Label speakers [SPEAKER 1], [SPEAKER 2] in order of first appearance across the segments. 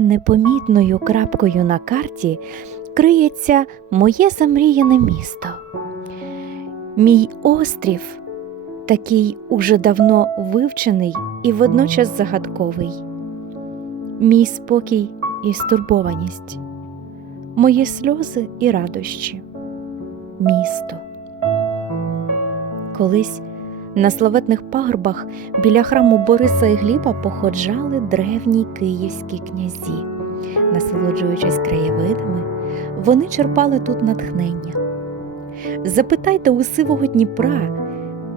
[SPEAKER 1] Непомітною крапкою на карті криється моє замріяне місто. Мій острів, такий уже давно вивчений і водночас загадковий. Мій спокій і стурбованість, мої сльози і радощі, місто. Колись на славетних пагорбах біля храму Бориса і Гліба походжали древні київські князі. Насолоджуючись краєвидами, вони черпали тут натхнення. Запитайте у сивого Дніпра,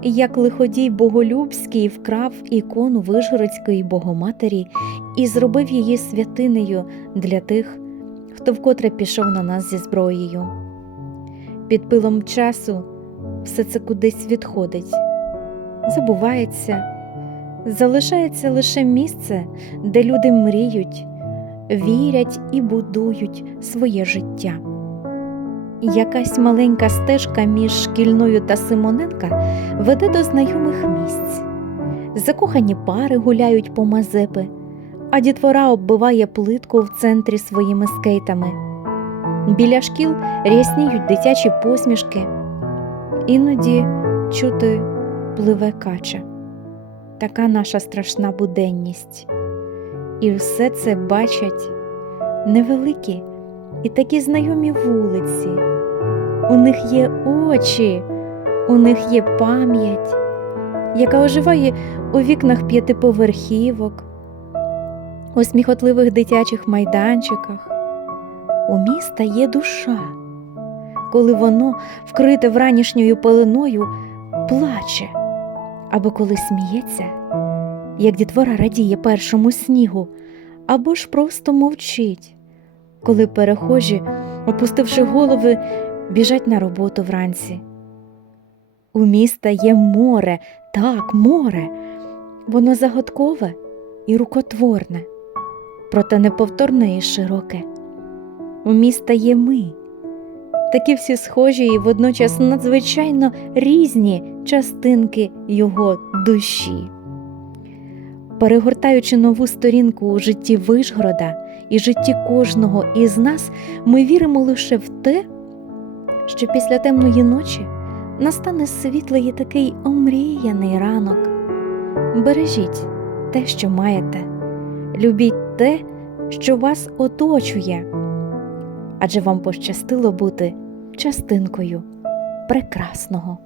[SPEAKER 1] як лиходій Боголюбський вкрав ікону Вишгородської Богоматері і зробив її святинею для тих, хто вкотре пішов на нас зі зброєю. Під пилом часу все це кудись відходить, забувається, залишається лише місце, де люди мріють, вірять і будують своє життя. Якась маленька стежка між шкільною та Симоненка веде до знайомих місць. Закохані пари гуляють по Мазепи, а дітвора оббиває плитку в центрі своїми скейтами. Біля шкіл рясніють дитячі посмішки. Іноді чути пливе кача. Така наша страшна буденність. І все це бачать невеликі і такі знайомі вулиці. У них є очі, у них є пам'ять, яка оживає у вікнах п'ятиповерхівок, у сміхотливих дитячих майданчиках. У міста є душа, коли воно, вкрите вранішньою пеленою, плаче або коли сміється, як дітвора радіє першому снігу, або ж просто мовчить, коли перехожі, опустивши голови, біжать на роботу вранці. У міста є море, так, море, воно загадкове і рукотворне, проте неповторне і широке. У міста є ми, такі всі схожі і водночас надзвичайно різні частинки його душі. Перегортаючи нову сторінку у житті Вишгорода і житті кожного із нас, ми віримо лише в те, що після темної ночі настане світлий і такий омріяний ранок. Бережіть те, що маєте, любіть те, що вас оточує, адже вам пощастило бути частинкою прекрасного.